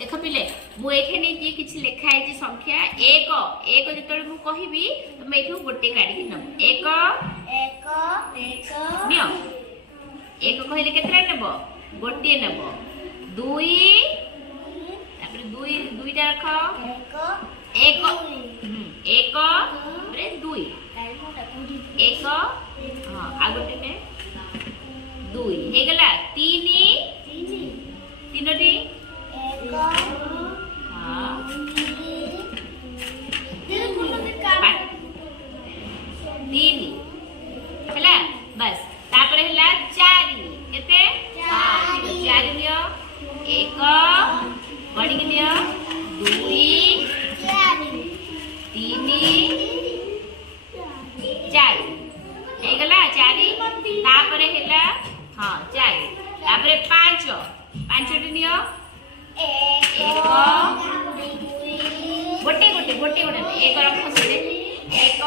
देख पिले मुझे जी किसी लिखा है संख्या एक एक जो मुझे कहबी तुम ये गोटे काढ़ी नब एक नियो एक कहले केतरा नब गोटे नब दुई दुई दुईटा रख एक एक दुई एक हाँ आ गोटे ने दुई हे गला तीन तीनोटी तीन है बस तापर है चारि केते चारि नियो एक बढ़ी नियो दुई तीन चारि हे गला चारि तापर है हाँ चारि तापर पांच पांचटी नियो एक गोटे गोटे गोटे गोटे एक रख एक